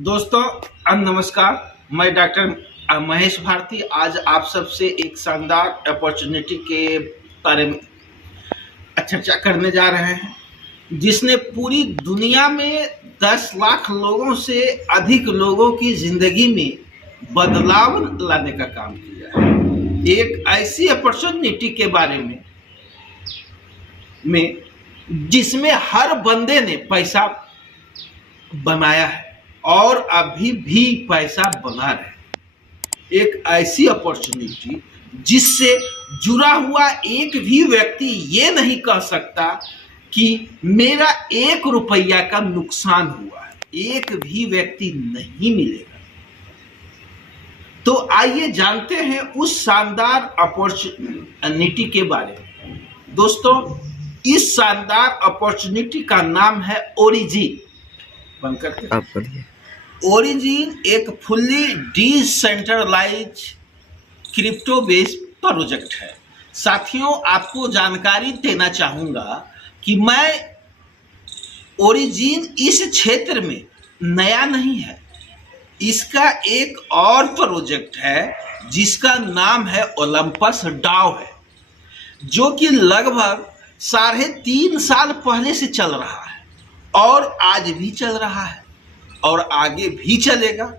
दोस्तों नमस्कार। मैं डॉक्टर महेश भारती आज आप सबसे एक शानदार अपॉर्चुनिटी के बारे में चर्चा करने जा रहे हैं जिसने पूरी दुनिया में 10 लाख लोगों से अधिक लोगों की जिंदगी में बदलाव लाने का काम किया है। एक ऐसी अपॉर्चुनिटी के बारे में जिसमें हर बंदे ने पैसा बनाया है और अभी भी पैसा बना रहे। एक ऐसी अपॉर्चुनिटी जिससे जुड़ा हुआ एक भी व्यक्ति ये नहीं कह सकता कि मेरा 1 रुपया का नुकसान हुआ है, एक भी व्यक्ति नहीं मिलेगा। तो आइए जानते हैं उस शानदार अपॉर्चुनिटी के बारे में। दोस्तों, इस शानदार अपॉर्चुनिटी का नाम है ओरिजिन। आप पढ़िए। ओरिजिन एक fully decentralise crypto based project है। साथियों, आपको जानकारी देना चाहूँगा कि मैं ओरिजिन इस क्षेत्र में नया नहीं है। इसका एक और प्रोजेक्ट है जिसका नाम है ओलंपस डाओ है, जो कि लगभग 3.5 साल पहले से चल रहा है और आज भी चल रहा है और आगे भी चलेगा।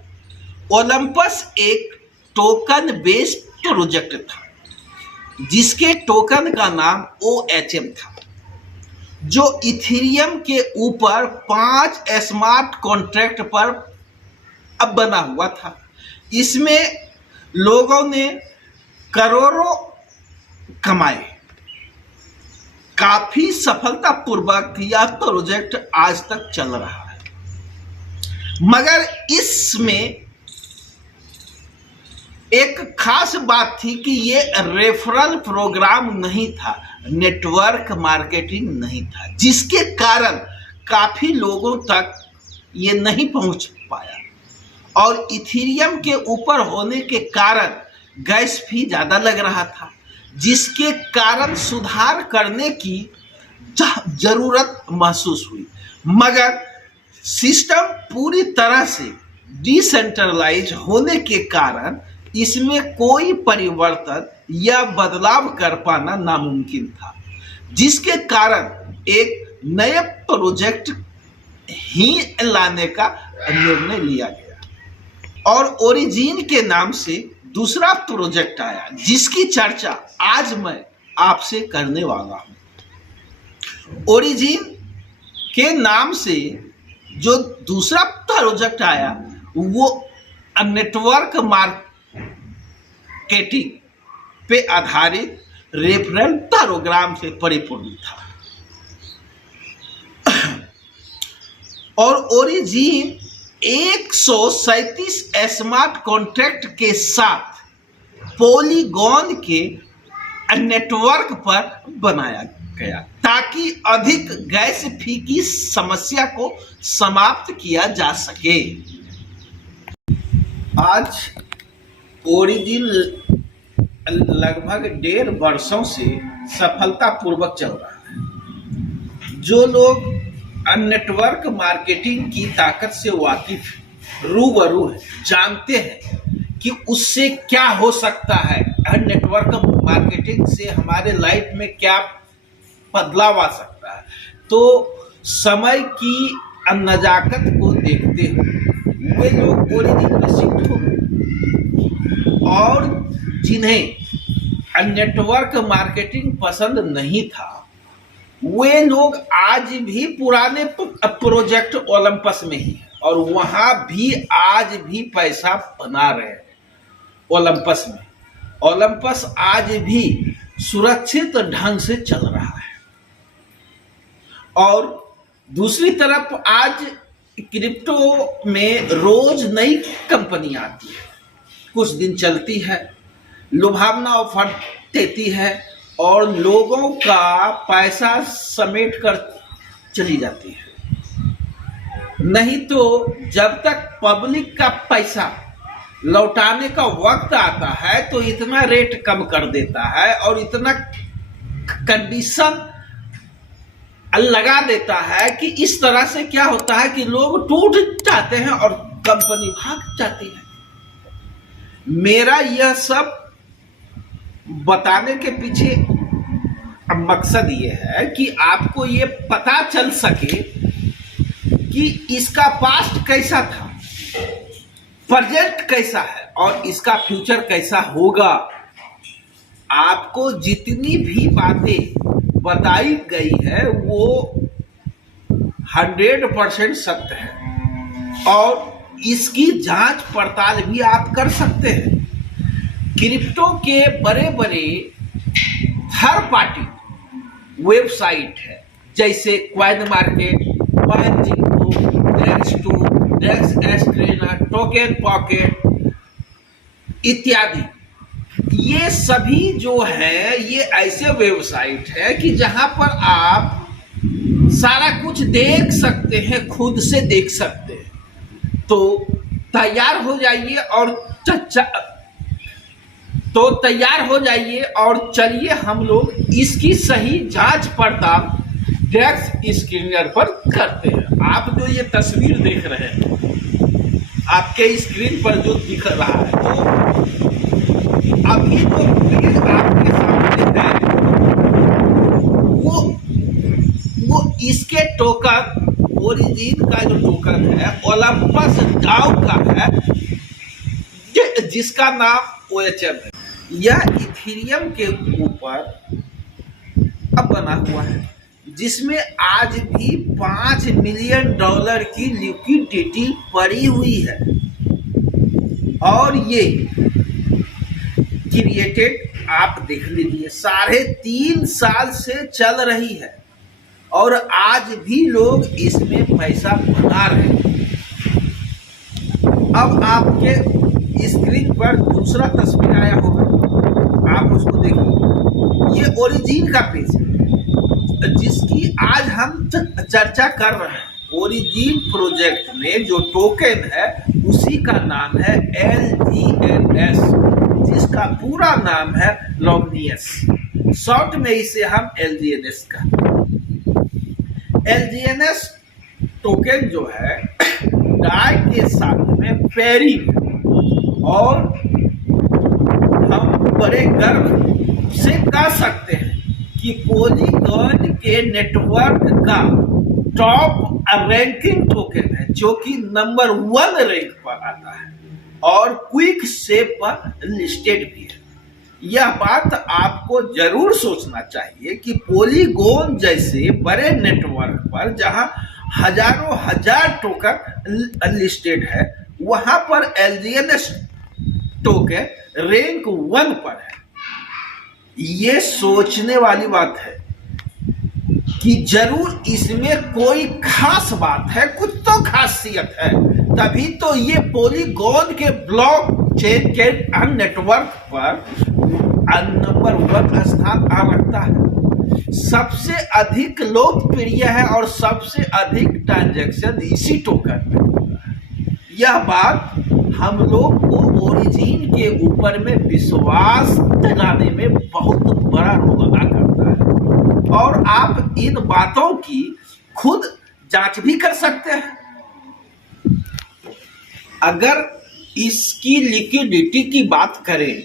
ओलंपस एक टोकन बेस्ड प्रोजेक्ट था जिसके टोकन का नाम OHM था, जो इथेरियम के ऊपर 5 स्मार्ट कॉन्ट्रैक्ट पर अब बना हुआ था। इसमें लोगों ने करोड़ों कमाए। काफी सफलतापूर्वक यह प्रोजेक्ट आज तक चल रहा है, मगर इसमें एक खास बात थी कि ये रेफरल प्रोग्राम नहीं था, नेटवर्क मार्केटिंग नहीं था, जिसके कारण काफी लोगों तक ये नहीं पहुंच पाया और इथेरियम के ऊपर होने के कारण गैस फी ज़्यादा लग रहा था, जिसके कारण सुधार करने की जरूरत महसूस हुई। मगर सिस्टम पूरी तरह से डिसेंट्रलाइज होने के कारण इसमें कोई परिवर्तन या बदलाव कर पाना नामुमकिन था, जिसके कारण एक नए प्रोजेक्ट ही लाने का निर्णय लिया गया और ओरिजिन के नाम से दूसरा प्रोजेक्ट आया जिसकी चर्चा आज मैं आपसे करने वाला हूं। ओरिजिन के नाम से जो दूसरा प्रोजेक्ट आया वो नेटवर्क मार्केटिंग पे आधारित रेफरल प्रोग्राम से परिपूर्ण था और ओरिजिन 137 स्मार्ट कॉन्ट्रैक्ट के साथ पॉलीगॉन के नेटवर्क पर बनाया गया ताकि अधिक गैस फी की समस्या को समाप्त किया जा सके। आज ओरिजिन लगभग 1.5 वर्षों से सफलतापूर्वक चल रहा है। जो लोग नेटवर्क मार्केटिंग की ताकत से वाकिफ रूबरू है, जानते हैं कि उससे क्या हो सकता है, नेटवर्क मार्केटिंग से हमारे लाइफ में क्या बदलाव आ सकता है। तो समय की नजाकत को देखते हुए वे लोग ओरिजिन में शिफ्ट हो गए और जिन्हें नेटवर्क मार्केटिंग पसंद नहीं था वे लोग आज भी पुराने प्रोजेक्ट ओलंपस में ही है और वहां भी आज भी पैसा बना रहे हैं। ओलंपस में ओलंपस आज भी सुरक्षित ढंग से चल रहा है और दूसरी तरफ आज क्रिप्टो में रोज नई कंपनी आती है, कुछ दिन चलती है, लुभावना ऑफर देती है और लोगों का पैसा समेट कर चली जाती है। नहीं तो जब तक पब्लिक का पैसा लौटाने का वक्त आता है तो इतना रेट कम कर देता है और इतना कंडीशन लगा देता है कि इस तरह से क्या होता है कि लोग टूट जाते हैं और कंपनी भाग जाती है। मेरा यह सब बताने के पीछे मकसद ये है कि आपको ये पता चल सके कि इसका पास्ट कैसा था, प्रेजेंट कैसा है और इसका फ्यूचर कैसा होगा। आपको जितनी भी बातें बताई गई है वो 100% सत्य है और इसकी जांच पड़ताल भी आप कर सकते हैं। क्रिप्टो के बड़े बड़े थर्ड पार्टी वेबसाइट है जैसे coin market, CoinGecko, Dexto, DexStrainer, token pocket इत्यादि। ये सभी जो है ये ऐसे वेबसाइट है कि जहां पर आप सारा कुछ देख सकते हैं, खुद से देख सकते हैं। तो तैयार हो जाइए और चलिए हम लोग इसकी सही जांच पड़ताल डेक्स स्क्रीनर पर करते हैं। आप जो ये तस्वीर देख रहे हैं आपके स्क्रीन पर जो दिख रहा है, तो अभी जो पेज आपके सामने है वो इसके टोकन ओरिजिन का जो टोकन है ओलंपस डाउ का है जिसका नाम OHM है। यह इथेरियम के ऊपर अब बना हुआ है जिसमें आज भी $5 मिलियन की लिक्विडिटी पड़ी हुई है और ये क्रिएटेड आप देख लीजिए 3.5 साल से चल रही है और आज भी लोग इसमें पैसा बना रहे हैं। अब आपके स्क्रीन पर दूसरा तस्वीर आया होगा, आप उसको देखिए। ये ओरिजिन का पेज है जिसकी आज हम चर्चा कर रहे हैं। ओरिजिन प्रोजेक्ट में जो टोकन है उसी का नाम है LGNS, जिसका पूरा नाम है लॉमनियस। शॉर्ट में इसे हम LGNS कहते हैं। LGNS टोकन जो है डाई के साथ में पेयरिंग और हम बड़े गर्व से कह सकते हैं कि पॉलीगॉन के नेटवर्क का टॉप रैंकिंग टोकन है जो कि नंबर 1 रैंक पर आता है और क्विक सेप पर लिस्टेड भी है। यह बात आपको जरूर सोचना चाहिए कि पॉलीगॉन जैसे बड़े नेटवर्क पर जहां हजारों हजार टोकन लिस्टेड है वहां पर LGNS टोकन रैंक 1 पर है। ये सोचने वाली बात है कि जरूर इसमें कोई खास बात है, कुछ तो खासियत है, तभी तो ये पॉलीगॉन के ब्लॉकचेन के नेटवर्क पर नंबर 1 स्थान आ रखता है। सबसे अधिक लोकप्रिय है और सबसे अधिक ट्रांजैक्शन इसी टोकन में होता है। यह बात हम लोग को ओरिजिन के ऊपर में विश्वास दिलाने में बहुत बड़ा रोल अदा करता है और आप इन बातों की खुद जांच भी कर सकते हैं। अगर इसकी लिक्विडिटी की बात करें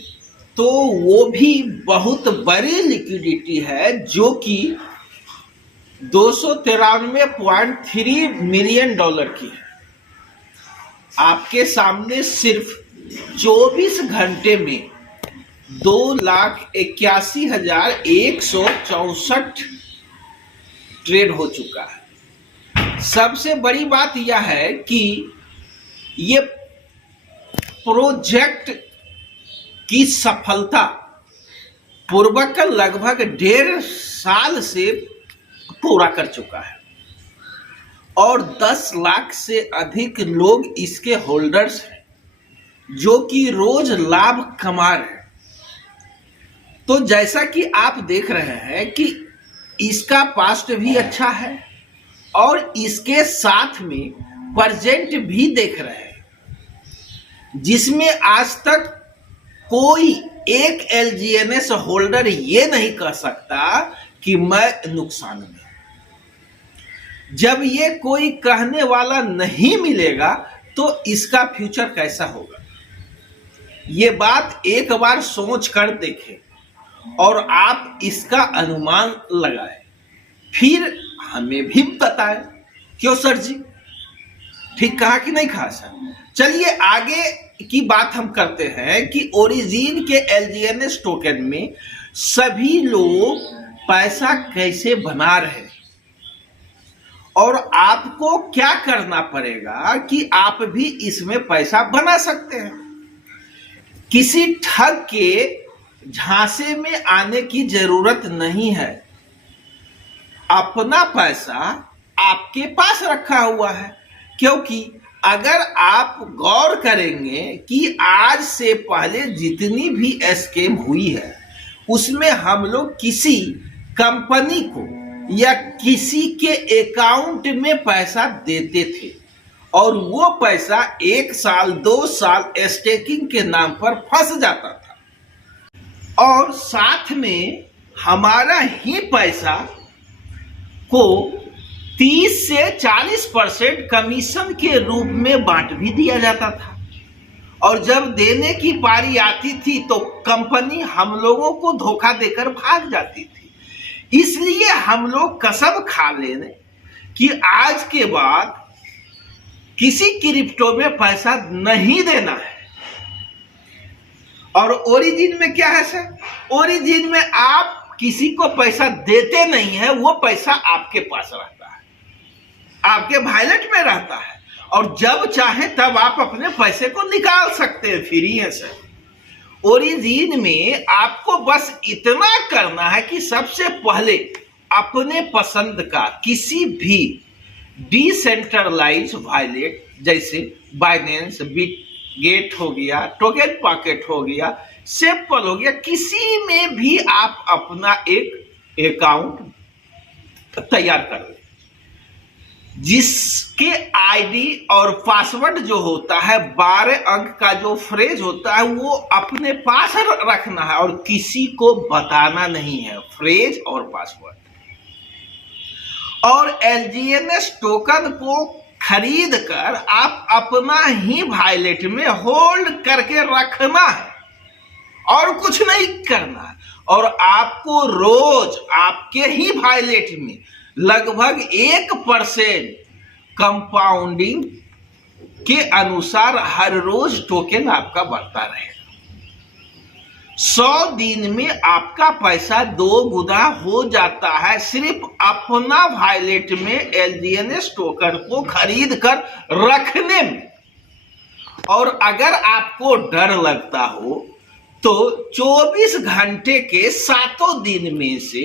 तो वो भी बहुत बड़ी लिक्विडिटी है जो कि $293.3 मिलियन की है। आपके सामने सिर्फ 24 घंटे में 2,81,164 ट्रेड हो चुका है। सबसे बड़ी बात यह है कि ये प्रोजेक्ट की सफलता पूर्वक लगभग 1.5 साल से पूरा कर चुका है और 10 लाख से अधिक लोग इसके होल्डर्स हैं जो कि रोज लाभ कमा रहे हैं। तो जैसा कि आप देख रहे हैं कि इसका पास्ट भी अच्छा है और इसके साथ में प्रेजेंट भी देख रहे हैं जिसमें आज तक कोई एक LGNS होल्डर ये नहीं कह सकता कि मैं नुकसान में। जब ये कोई कहने वाला नहीं मिलेगा तो इसका फ्यूचर कैसा होगा? ये बात एक बार सोच कर देखें और आप इसका अनुमान लगाएं, फिर हमें भी बताएं। क्यों सर जी, ठीक कहा कि नहीं कहा सर? चलिए आगे की बात हम करते हैं कि ओरिजिन के एलजीएनएस टोकन में सभी लोग पैसा कैसे बना रहे हैं और आपको क्या करना पड़ेगा कि आप भी इसमें पैसा बना सकते हैं। किसी ठग के झांसे में आने की जरूरत नहीं है। अपना पैसा आपके पास रखा हुआ है, क्योंकि अगर आप गौर करेंगे कि आज से पहले जितनी भी स्कैम हुई है उसमें हम लोग किसी कंपनी को या किसी के अकाउंट में पैसा देते थे और वो पैसा 1 साल 2 साल स्टेकिंग के नाम पर फंस जाता था और साथ में हमारा ही पैसा को 30 से 40% कमीशन के रूप में बांट भी दिया जाता था और जब देने की पारी आती थी तो कंपनी हम लोगों को धोखा देकर भाग जाती थी। इसलिए हम लोग कसम खा लेने कि आज के बाद किसी क्रिप्टो में पैसा नहीं देना है। और ओरिजिन में क्या है सर? ओरिजिन में आप किसी को पैसा देते नहीं है, वो पैसा आपके पास रहता है, आपके वॉलेट में रहता है और जब चाहे तब आप अपने पैसे को निकाल सकते हैं। फ्री है सर। ओरिजिन में आपको बस इतना करना है कि सबसे पहले अपने पसंद का किसी भी डिसेंट्रलाइज वॉलेट जैसे बाइनेंस, बिटगेट हो गया, टोकन पॉकेट हो गया, सेपल हो गया, किसी में भी आप अपना एक अकाउंट तैयार कर लें जिसके आईडी और पासवर्ड जो होता है 12 अंक का जो फ्रेज होता है वो अपने पास रखना है और किसी को बताना नहीं है, फ्रेज और पासवर्ड। और एलजीएनएस टोकन को खरीद कर आप अपना ही वॉलेट में होल्ड करके रखना है और कुछ नहीं करना है और आपको रोज आपके ही वॉलेट में लगभग 1% कंपाउंडिंग के अनुसार हर रोज टोकन आपका बढ़ता रहेगा। 100 दिन में आपका पैसा 2 गुना हो जाता है सिर्फ अपना वॉलेट में एलजीएनएस टोकन को खरीद कर रखने में। और अगर आपको डर लगता हो तो 24 घंटे के 7 दिन में से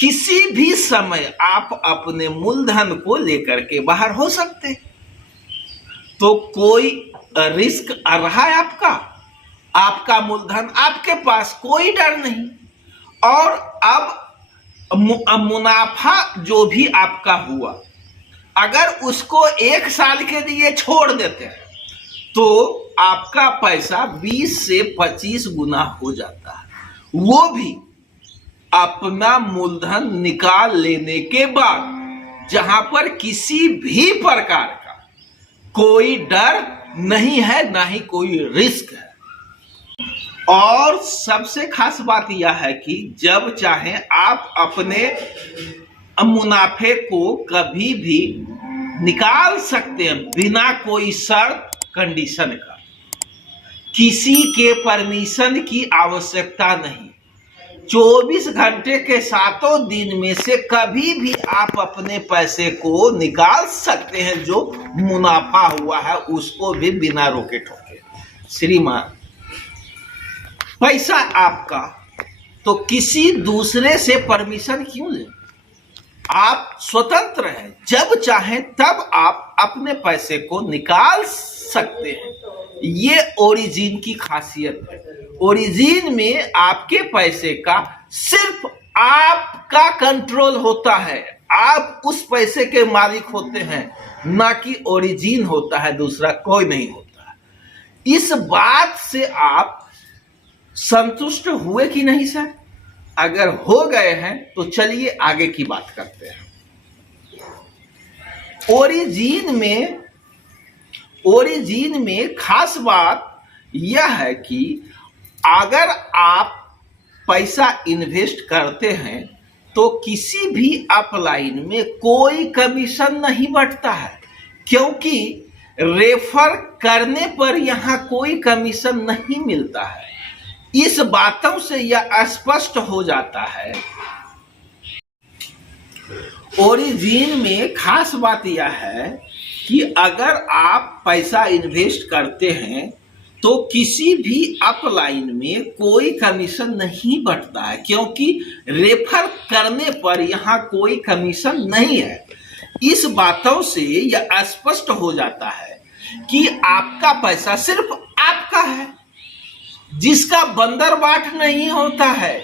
किसी भी समय आप अपने मूलधन को लेकर के बाहर हो सकते, तो कोई रिस्क आ रहा है आपका मूलधन आपके पास, कोई डर नहीं। और अब मुनाफा जो भी आपका हुआ अगर उसको 1 साल के लिए छोड़ देते हैं तो आपका पैसा 20 से 25 गुना हो जाता है, वो भी अपना मूलधन निकाल लेने के बाद, जहां पर किसी भी प्रकार का कोई डर नहीं है ना ही कोई रिस्क है। और सबसे खास बात यह है कि जब चाहे आप अपने मुनाफे को कभी भी निकाल सकते हैं बिना कोई शर्त कंडीशन का, किसी के परमिशन की आवश्यकता नहीं। 24 घंटे के 7 दिन में से कभी भी आप अपने पैसे को निकाल सकते हैं, जो मुनाफा हुआ है उसको भी बिना रोके टोके। श्रीमान, पैसा आपका, तो किसी दूसरे से परमिशन क्यों लें? आप स्वतंत्र हैं, जब चाहें तब आप अपने पैसे को निकाल सकते हैं। ये ओरिजिन की खासियत है। ओरिजिन में आपके पैसे का सिर्फ आपका कंट्रोल होता है, आप उस पैसे के मालिक होते हैं, ना कि ओरिजिन होता है, दूसरा कोई नहीं होता। इस बात से आप संतुष्ट हुए कि नहीं सर? अगर हो गए हैं तो चलिए आगे की बात करते हैं। ओरिजिन में ओरिजिन में खास बात यह है कि अगर आप पैसा इन्वेस्ट करते हैं तो किसी भी अपलाइन में कोई कमीशन नहीं बटता है, क्योंकि रेफर करने पर यहाँ कोई कमीशन नहीं मिलता है। इस बातों से यह स्पष्ट हो जाता है। ओरिजिन में खास बात यह है कि अगर आप पैसा इन्वेस्ट करते हैं तो किसी भी अपलाइन में कोई कमीशन नहीं बटता है, क्योंकि रेफर करने पर यहाँ कोई कमीशन नहीं है। इस बातों से यह स्पष्ट हो जाता है कि आपका पैसा सिर्फ आपका है, जिसका बंदरबाट नहीं होता है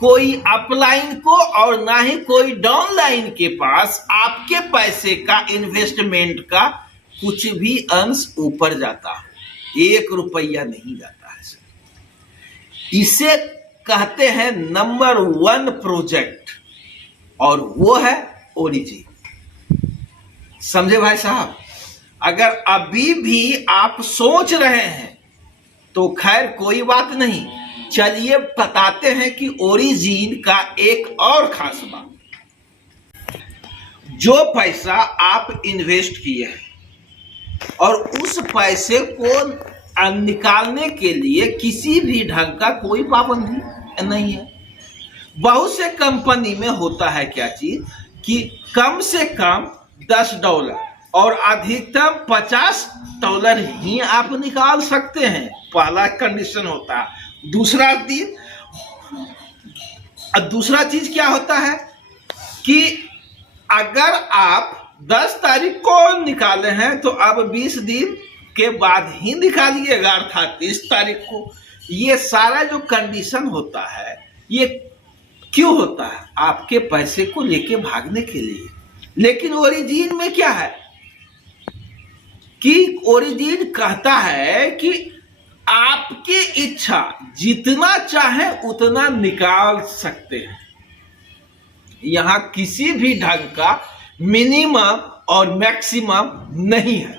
कोई अपलाइन को और ना ही कोई डाउनलाइन के पास आपके पैसे का इन्वेस्टमेंट का कुछ भी अंश ऊपर जाता है, 1 रुपया नहीं जाता है सर। इसे कहते हैं नंबर 1 प्रोजेक्ट, और वो है ओरिजिन। समझे भाई साहब? अगर अभी भी आप सोच रहे हैं तो खैर कोई बात नहीं, चलिए बताते हैं कि ओरिजिन का एक और खास बात। जो पैसा आप इन्वेस्ट किए हैं और उस पैसे को निकालने के लिए किसी भी ढंग का कोई पाबंदी नहीं है। बहुत से कंपनी में होता है क्या चीज कि कम से कम $10 और अधिकतम $50 ही आप निकाल सकते हैं, पहला कंडीशन होता है। दूसरा चीज क्या होता है कि अगर आप 10 तारीख को निकाले हैं तो अब 20 दिन के बाद ही निकालिएगा, अर्थात 30 तारीख को। ये सारा जो कंडीशन होता है ये क्यों होता है? आपके पैसे को लेके भागने के लिए। लेकिन ओरिजिन में क्या है कि ओरिजिन कहता है कि आपकी इच्छा जितना चाहे उतना निकाल सकते हैं। यहां किसी भी ढंग का मिनिमम और मैक्सिमम नहीं है।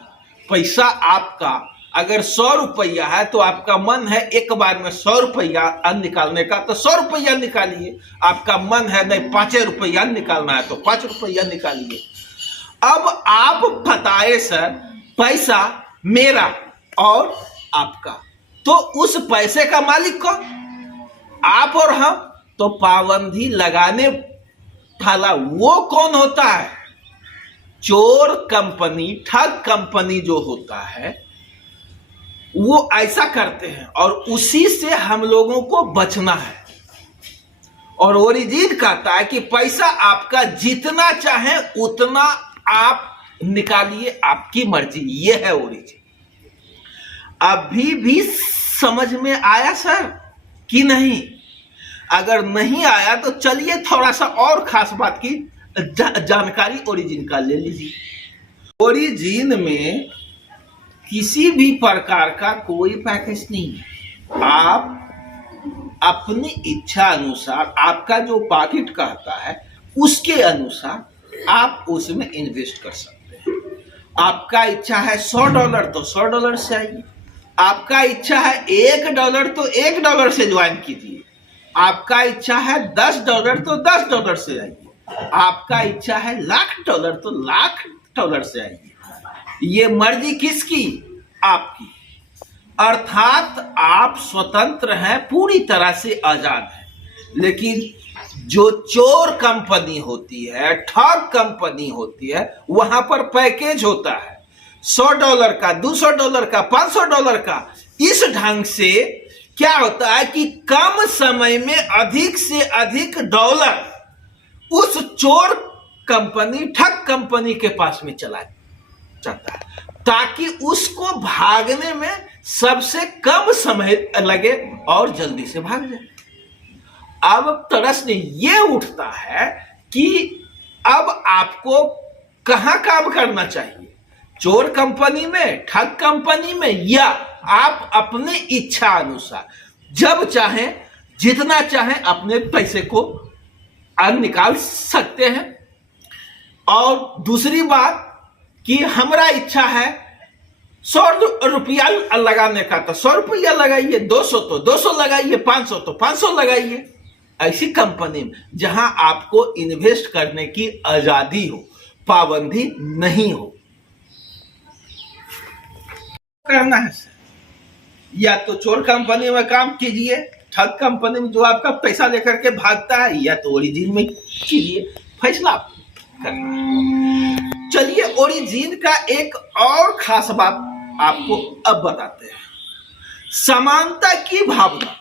पैसा आपका अगर 100 रुपया है तो आपका मन है एक बार में 100 रुपया निकालने का तो 100 रुपया निकालिए। आपका मन है नहीं 5 रुपया निकालना है तो 5 रुपया निकालिए। अब आप बताए सर, पैसा मेरा और आपका, तो उस पैसे का मालिक कौन? आप और हम। तो पाबंदी लगाने वाला वो कौन होता है? चोर कंपनी, ठग कंपनी जो होता है वो ऐसा करते हैं और उसी से हम लोगों को बचना है। और ओरिजिन कहता है कि पैसा आपका जितना चाहे उतना आप निकालिए, आपकी मर्जी। ये है ओरिजिन। अभी भी समझ में आया सर कि नहीं? अगर नहीं आया तो चलिए थोड़ा सा और खास बात की जानकारी ओरिजिन का ले लीजिए। ओरिजिन में किसी भी प्रकार का कोई पैकेज नहीं है। आप अपनी इच्छा अनुसार, आपका जो पॉकेट कहता है उसके अनुसार आप उसमें इन्वेस्ट कर सकते हैं। आपका इच्छा है $100 तो $100 से आइए। आपका इच्छा है $1 तो $1 से ज्वाइन कीजिए। आपका इच्छा है $10 तो $10 से आइए। आपका इच्छा है $1,00,000 तो $1,00,000 से आइए। ये मर्जी किसकी? आपकी। अर्थात आप स्वतंत्र हैं, पूरी तरह से आजाद हैं। लेकिन जो चोर कंपनी होती है, ठग कंपनी होती है, वहां पर पैकेज होता है $100 का, $200 का, $500 का। इस ढंग से क्या होता है कि कम समय में अधिक से अधिक डॉलर उस चोर कंपनी, ठग कंपनी के पास में चला जाता है, ताकि उसको भागने में सबसे कम समय लगे और जल्दी से भाग जाए। अब प्रश्न ये उठता है कि अब आपको कहां काम करना चाहिए? चोर कंपनी में, ठग कंपनी में, या आप अपनी इच्छा अनुसार जब चाहें जितना चाहें अपने पैसे को निकाल सकते हैं। और दूसरी बात कि हमारा इच्छा है 100 रुपया लगाने का तो 100 रुपया लगाइए, 200 तो 200 लगाइए, 500 तो 500 लगाइए। ऐसी कंपनी में जहां आपको इन्वेस्ट करने की आजादी हो, पाबंदी नहीं हो, करना है सर। या तो चोर कंपनी में काम कीजिए, ठग कंपनी में जो आपका पैसा लेकर के भागता है, या तो ओरिजिन में कीजिए, फैसला आपको करना है। चलिए ओरिजिन का एक और खास बात आपको अब बताते हैं, समानता की भावना।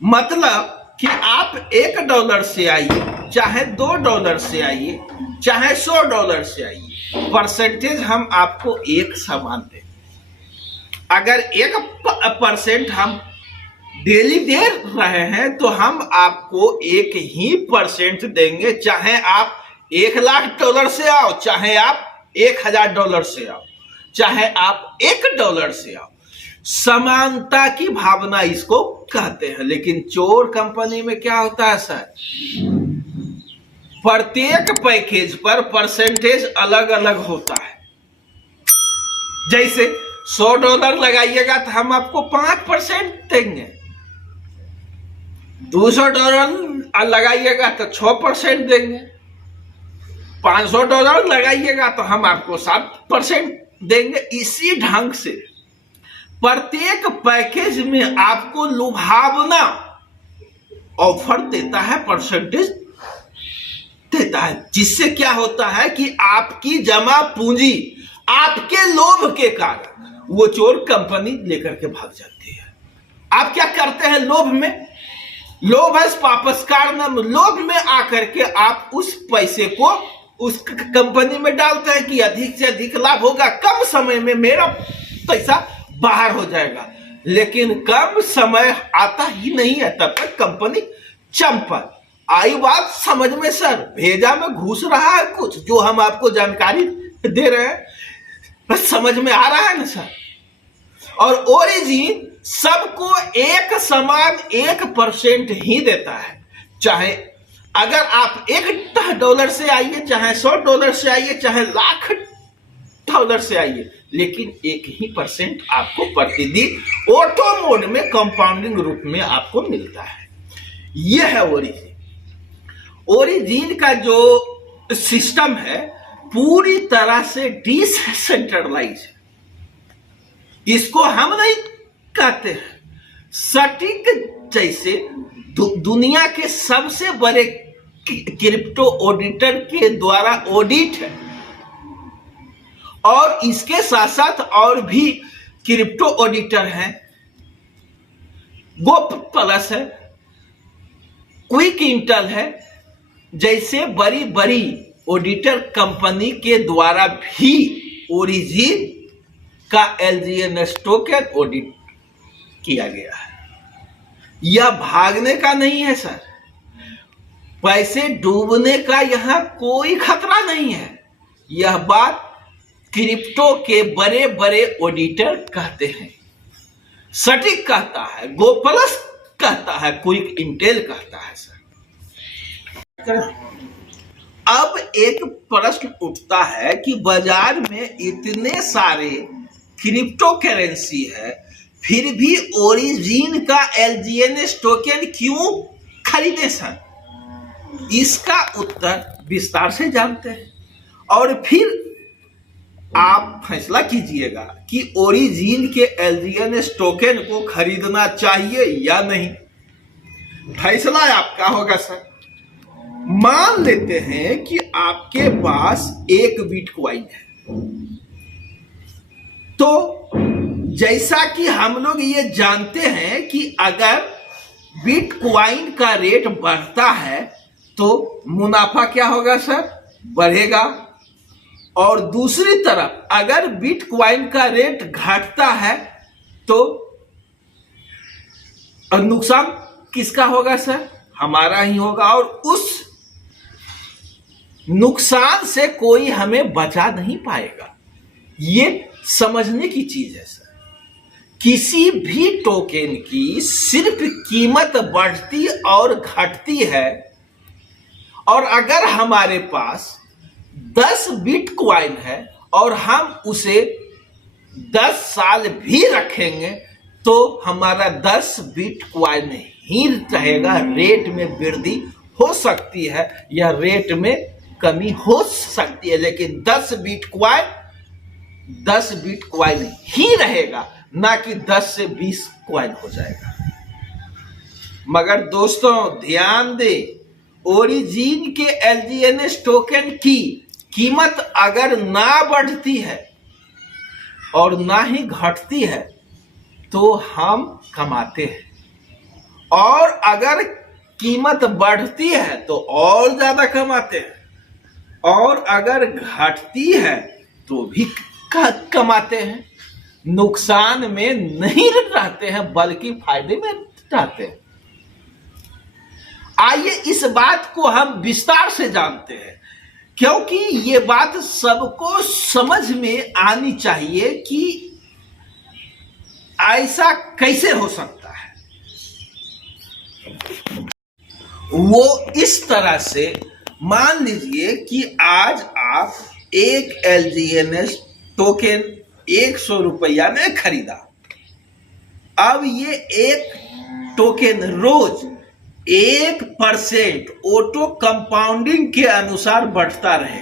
मतलब कि आप $1 से आइए, चाहे $2 से आइए, चाहे $100 से आइए, परसेंटेज हम आपको एक समान दें। अगर 1% हम डेली दे रहे हैं तो हम आपको 1 ही % देंगे, चाहे आप $1,00,000 से आओ, चाहे आप $1,000 से आओ, चाहे आप $1 से आओ। समानता की भावना इसको कहते हैं। लेकिन चोर कंपनी में क्या होता है सर, प्रत्येक पैकेज पर परसेंटेज अलग अलग होता है। जैसे $100 लगाइएगा तो हम आपको 5% देंगे, $200 लगाइएगा तो 6% देंगे, $500 लगाइएगा तो हम आपको 7% देंगे। इसी ढंग से प्रत्येक पैकेज में आपको लुभावना ऑफर देता है, परसेंटेज देता है, जिससे क्या होता है कि आपकी जमा पूंजी आपके लोभ के कारण वो चोर कंपनी लेकर के भाग जाती है। आप क्या करते हैं, लोभ में, लोभ है पापस कारणम, लोभ में आकर के आप उस पैसे को उस कंपनी में डालते हैं कि अधिक से अधिक लाभ होगा, कम समय में मेरा पैसा बाहर हो जाएगा। लेकिन कम समय आता ही नहीं है, तब तक कंपनी चंपत। आई बात समझ में सर, भेजा में घुस रहा है कुछ जो हम आपको जानकारी दे रहे हैं, बस समझ में आ रहा है ना सर। और ओरिजिन सबको एक समान 1% ही देता है, चाहे अगर आप $1 से आइए, चाहे $100 से आइए, चाहे $1,00,000 से आइए, लेकिन 1 ही % आपको प्रतिदिन ऑटो मोड में कंपाउंडिंग रूप में आपको मिलता है। यह है ओरिजिन। ओरिजिन का जो सिस्टम है पूरी तरह से डिसेंट्रलाइज है। इसको हम नहीं कहते हैं सटीक, जैसे दुनिया के सबसे बड़े क्रिप्टो ऑडिटर के द्वारा ऑडिट है, और इसके साथ साथ और भी क्रिप्टो ऑडिटर हैं, गो प्लस है, क्विक इंटेल है, जैसे बड़ी बड़ी ऑडिटर कंपनी के द्वारा भी ओरिजिन का LGNS टोकन ऑडिट किया गया है। यह भागने का नहीं है सर, पैसे डूबने का यहां कोई खतरा नहीं है। यह बात क्रिप्टो के बड़े बड़े ऑडिटर कहते हैं, सटीक कहता है, गोप्लस कहता है, क्विक इंटेल कहता है सर। अब एक प्रश्न उठता है कि बाजार में इतने सारे क्रिप्टो करेंसी है, फिर भी ओरिजिन का LGNS टोकन क्यों खरीदे सर? इसका उत्तर विस्तार से जानते हैं और फिर आप फैसला कीजिएगा कि ओरिजिन के LGNS टोकन को खरीदना चाहिए या नहीं। फैसला आपका होगा सर। मान लेते हैं कि आपके पास 1 बिटकॉइन है, तो जैसा कि हम लोग ये जानते हैं कि अगर बिटकॉइन का रेट बढ़ता है तो मुनाफा क्या होगा सर? बढ़ेगा। और दूसरी तरफ अगर बिटकॉइन का रेट घटता है तो नुकसान किसका होगा सर? हमारा ही होगा। और उस नुकसान से कोई हमें बचा नहीं पाएगा। ये समझने की चीज है सर। किसी भी टोकन की सिर्फ कीमत बढ़ती और घटती है, और अगर हमारे पास 10 बिटकॉइन है और हम उसे 10 साल भी रखेंगे तो हमारा 10 बिटकॉइन ही रहेगा। रेट में वृद्धि हो सकती है या रेट में कमी हो सकती है, लेकिन 10 बिटकॉइन ही रहेगा, ना कि 10 से 20 कॉइन हो जाएगा। मगर दोस्तों ध्यान दें, ओरिजिन के LGNS टोकन की कीमत अगर ना बढ़ती है और ना ही घटती है तो हम कमाते हैं, और अगर कीमत बढ़ती है तो और ज्यादा कमाते हैं, और अगर घटती है तो भी कमाते हैं। नुकसान में नहीं रहते हैं बल्कि फायदे में रहते हैं। आइए इस बात को हम विस्तार से जानते हैं, क्योंकि ये बात सबको समझ में आनी चाहिए कि ऐसा कैसे हो सकता है। वो इस तरह से, मान लीजिए कि आज आप एक LGNS टोकन 100 रुपया में खरीदा। अब ये एक टोकन रोज 1% ऑटो कंपाउंडिंग के अनुसार बढ़ता रहे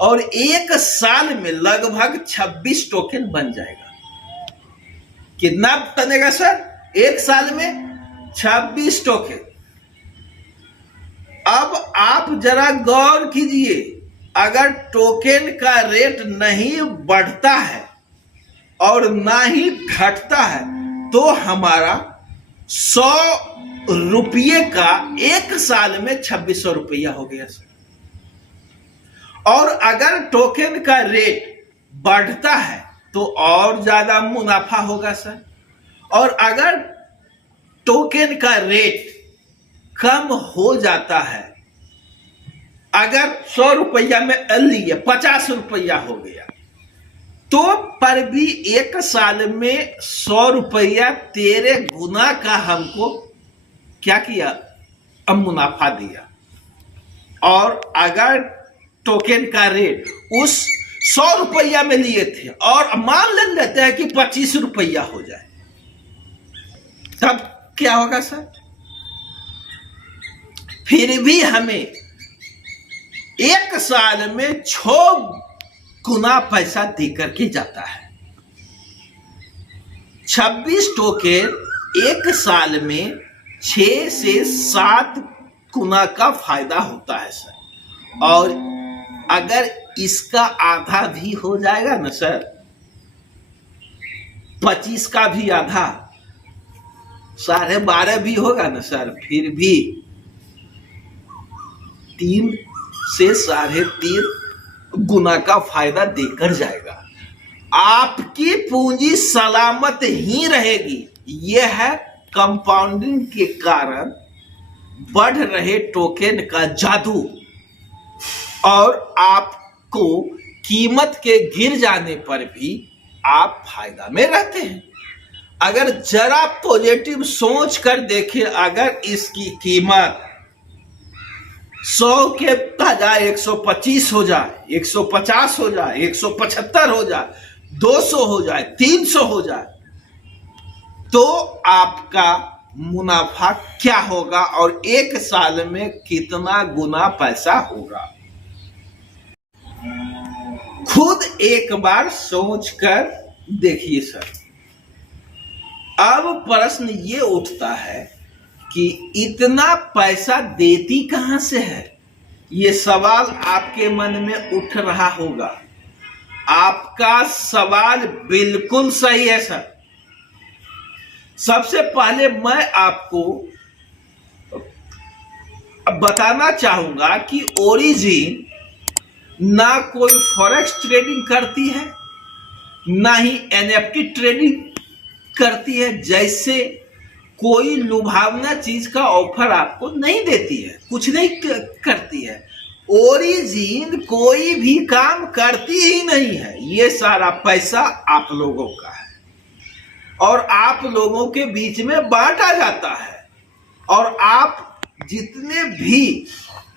और एक साल में लगभग 26 टोकन बन जाएगा। कितना बनेगा सर? एक साल में 26 टोकन। अब आप जरा गौर कीजिए, अगर टोकन का रेट नहीं बढ़ता है और ना ही घटता है तो हमारा 100 रुपये का एक साल में 2600 रुपया हो गया सर। और अगर टोकन का रेट बढ़ता है तो और ज्यादा मुनाफा होगा सर। और अगर टोकन का रेट कम हो जाता है, अगर 100 रुपया में लिए 50 रुपया हो गया, तो पर भी एक साल में 100 रुपया 13 गुना का हमको क्या किया? अब मुनाफा दिया। और अगर टोकन का रेट उस 100 रुपया में लिए थे और मान लेते हैं कि 25 रुपया हो जाए, तब क्या होगा सर? फिर भी हमें एक साल में 6 गुना पैसा देकर के जाता है। 26 टोकन एक साल में 6 से 7 गुना का फायदा होता है सर। और अगर इसका आधा भी हो जाएगा ना सर, 25 का भी आधा 12.5 भी होगा ना सर, फिर भी 3 से 3.5 गुना का फायदा देकर जाएगा। आपकी पूंजी सलामत ही रहेगी। यह है कंपाउंडिंग के कारण बढ़ रहे टोकन का जादू। और आपको कीमत के गिर जाने पर भी आप फायदा में रहते हैं। अगर जरा पॉजिटिव सोच कर देखें, अगर इसकी कीमत 100 के बजाय 125 हो जाए, 150 हो जाए, 175 हो जाए, 200 हो जाए, 300 हो जाए, तो आपका मुनाफा क्या होगा और एक साल में कितना गुना पैसा होगा? खुद एक बार सोच कर देखिए सर। अब प्रश्न ये उठता है कि इतना पैसा देती कहां से है? ये सवाल आपके मन में उठ रहा होगा। आपका सवाल बिल्कुल सही है सर। सबसे पहले मैं आपको बताना चाहूंगा कि ओरिजिन ना कोई फॉरेक्स ट्रेडिंग करती है, ना ही NFT ट्रेडिंग करती है। जैसे कोई लुभावना चीज का ऑफर आपको नहीं देती है, कुछ नहीं करती है। ओरिजिन कोई भी काम करती ही नहीं है। ये सारा पैसा आप लोगों का है और आप लोगों के बीच में बांटा जाता है। और आप जितने भी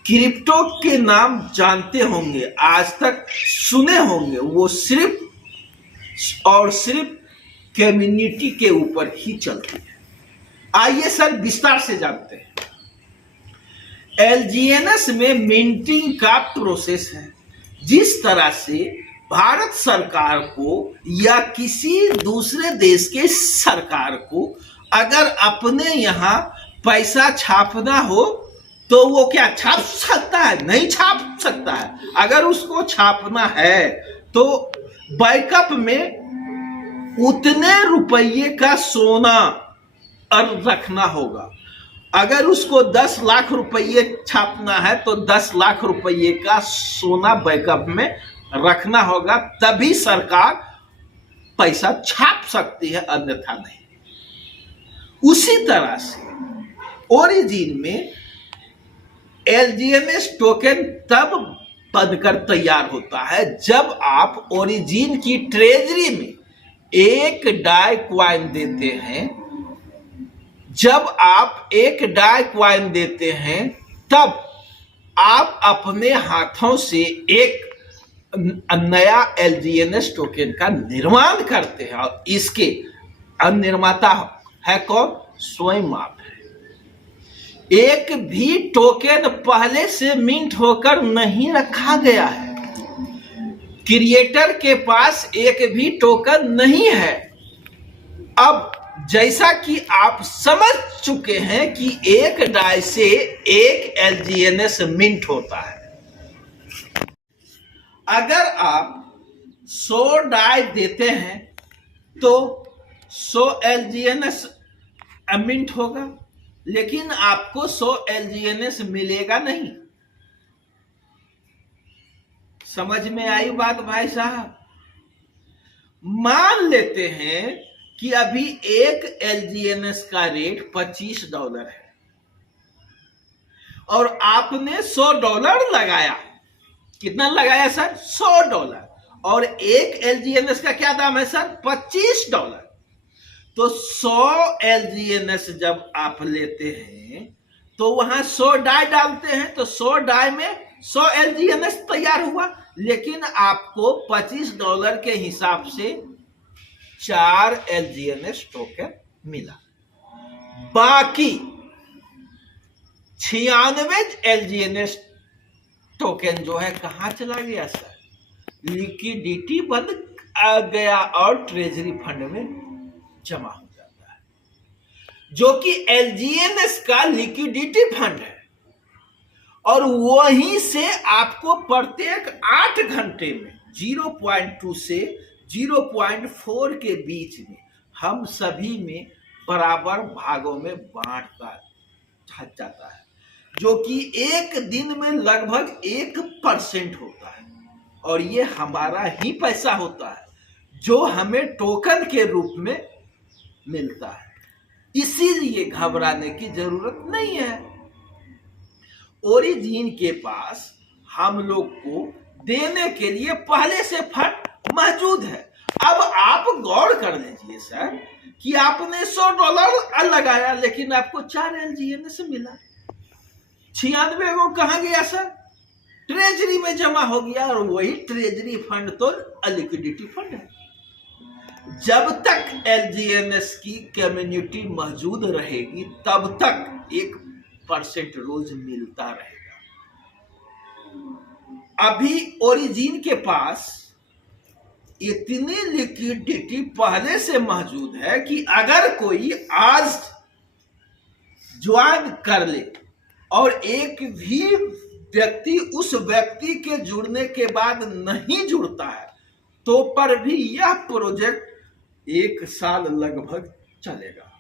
क्रिप्टो के नाम जानते होंगे, आज तक सुने होंगे, वो सिर्फ और सिर्फ कम्युनिटी के ऊपर ही चलती है। आइए सर विस्तार से जानते हैं। एलजीएनएस में मिंटिंग का प्रोसेस है। जिस तरह से भारत सरकार को या किसी दूसरे देश के सरकार को अगर अपने यहाँ पैसा छापना हो तो वो क्या छाप सकता है? नहीं छाप सकता है। अगर उसको छापना है तो बैकअप में उतने रुपये का सोना रखना होगा। अगर उसको 10 लाख रुपये छापना है तो 10 लाख रुपये का सोना बैकअप में रखना होगा, तभी सरकार पैसा छाप सकती है, अन्यथा नहीं। उसी तरह से ओरिजिन में एलजीएनएस टोकन तब बनकर तैयार होता है जब आप ओरिजिन की ट्रेजरी में एक डाई क्वाइन देते हैं। जब आप एक डाई क्वाइन देते हैं तब आप अपने हाथों से एक नया एलजीएनएस टोकन का निर्माण करते हैं और इसके निर्माता है कौन? स्वयं आप है। एक भी टोकन पहले से मिंट होकर नहीं रखा गया है। क्रिएटर के पास एक भी टोकन नहीं है। अब जैसा कि आप समझ चुके हैं कि एक डाई से एक एलजीएनएस मिंट होता है। अगर आप 100 डाई देते हैं तो 100 एलजीएनएस मिंट होगा, लेकिन आपको 100 एलजीएनएस मिलेगा नहीं। समझ में आई बात भाई साहब? मान लेते हैं कि अभी एक एलजीएनएस का रेट $25 है और आपने $100 लगाया। कितना लगाया सर? $100। और एक एलजीएनएस का क्या दाम है सर? $25। तो 100 एलजीएनएस जब आप लेते हैं तो वहां 100 डाई डालते हैं तो 100 डाई में 100 एलजीएनएस तैयार हुआ, लेकिन आपको $25 के हिसाब से 4 एलजीएनएस टोकन मिला। बाकी 96 एलजीएनएस टोकन जो है कहां चला गया सर? लिक्विडिटी बन गया और ट्रेजरी फंड में जमा हो जाता है, जो कि एलजीएनएस का लिक्विडिटी फंड है। और वहीं से आपको प्रत्येक 8 घंटे में 0.2 से 0.4 के बीच में हम सभी में बराबर भागों में बांटता जाता है, जो कि एक दिन में लगभग 1% होता है। और ये हमारा ही पैसा होता है जो हमें टोकन के रूप में मिलता है। इसीलिए घबराने की जरूरत नहीं है। ओरिजिन के पास हम लोग को देने के लिए पहले से फंड मौजूद है। अब आप गौर कर लीजिए सर कि आपने $100 लगाया, लेकिन आपको 4 एलजीएनएस मिला। 96 वो कहां गया सर? ट्रेजरी में जमा हो गया। और वही ट्रेजरी फंड तो लिक्विडिटी फंड है। जब तक एलजीएनएस की कम्युनिटी मौजूद रहेगी तब तक 1% रोज मिलता रहेगा। अभी ओरिजिन के पास इतनी लिक्विडिटी पहले से मौजूद है कि अगर कोई आज ज्वाइन कर ले और एक भी व्यक्ति उस व्यक्ति के जुड़ने के बाद नहीं जुड़ता है तो पर भी यह प्रोजेक्ट 1 साल लगभग चलेगा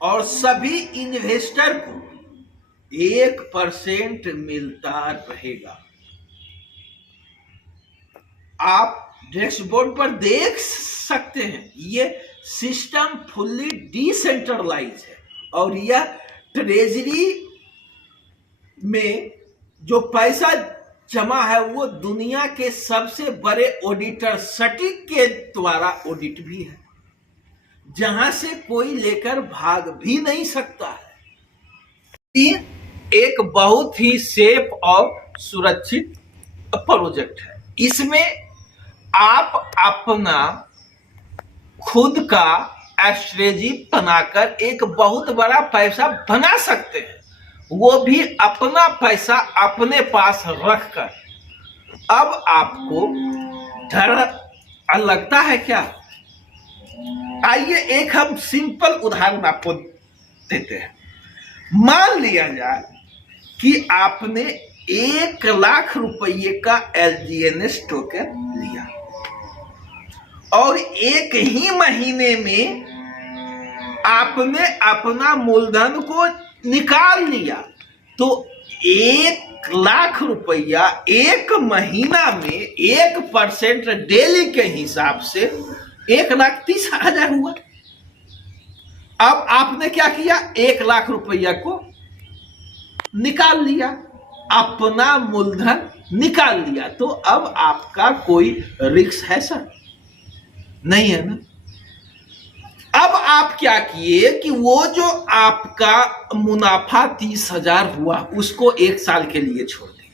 और सभी इन्वेस्टर को 1% मिलता रहेगा। आप डैशबोर्ड पर देख सकते हैं ये सिस्टम फुल्ली डिसेंट्रलाइज है और यह ट्रेजरी में जो पैसा जमा है वो दुनिया के सबसे बड़े ऑडिटर सटीक के द्वारा ऑडिट भी है, जहां से कोई लेकर भाग भी नहीं सकता है। ये एक बहुत ही सेफ और सुरक्षित प्रोजेक्ट है। इसमें आप अपना खुद का स्ट्रेटजी बनाकर एक बहुत बड़ा पैसा बना सकते हैं, वो भी अपना पैसा अपने पास रखकर। अब आपको डर लगता है क्या? आइए एक हम सिंपल उदाहरण आपको देते हैं। मान लिया जाए कि आपने 1,00,000 रुपये का LGNS टोकन लिया और एक ही महीने में आपने अपना मूलधन को निकाल लिया, तो 1,00,000 रुपया एक महीना में 1% डेली के हिसाब से 1,30,000 हुआ। अब आपने क्या किया? 1,00,000 रुपया को निकाल लिया, अपना मूलधन निकाल लिया, तो अब आपका कोई रिस्क है सर? नहीं है ना। अब आप क्या किए कि वो जो आपका मुनाफा 30,000 हुआ उसको 1 साल के लिए छोड़ दिए।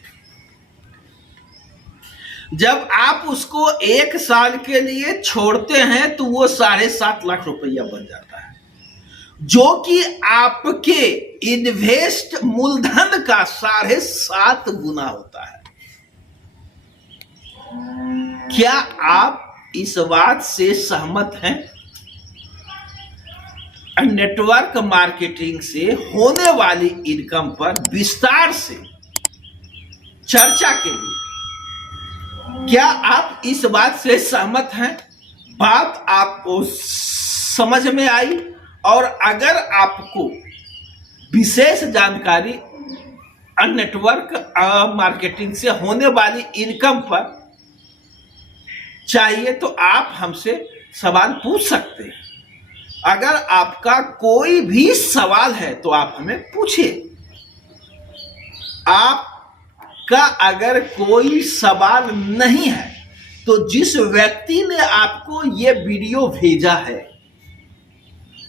जब आप उसको 1 साल के लिए छोड़ते हैं तो वो 7.5 लाख रुपया बन जाता है, जो कि आपके इन्वेस्ट मूलधन का 7.5 गुना होता है। क्या आप इस बात से सहमत हैं? नेटवर्क मार्केटिंग से होने वाली इनकम पर विस्तार से चर्चा के लिए क्या आप इस बात से सहमत हैं? बात आपको समझ में आई? और अगर आपको विशेष जानकारी नेटवर्क मार्केटिंग से होने वाली इनकम पर चाहिए तो आप हमसे सवाल पूछ सकते हैं। अगर आपका कोई भी सवाल है तो आप हमें पूछिए। आपका अगर कोई सवाल नहीं है तो जिस व्यक्ति ने आपको ये वीडियो भेजा है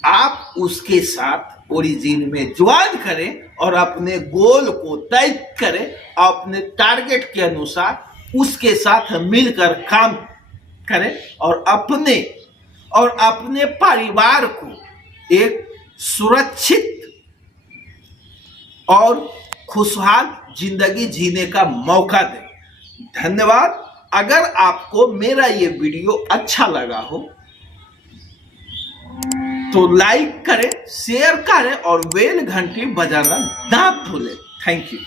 आप उसके साथ ओरिजिन में ज्वाइन करें और अपने गोल को तय करें, अपने टारगेट के अनुसार उसके साथ मिलकर काम करें और अपने परिवार को एक सुरक्षित और खुशहाल जिंदगी जीने का मौका दें। धन्यवाद। अगर आपको मेरा ये वीडियो अच्छा लगा हो तो लाइक करें, शेयर करें और बेल घंटी बजाना ना भूलें। Thank you.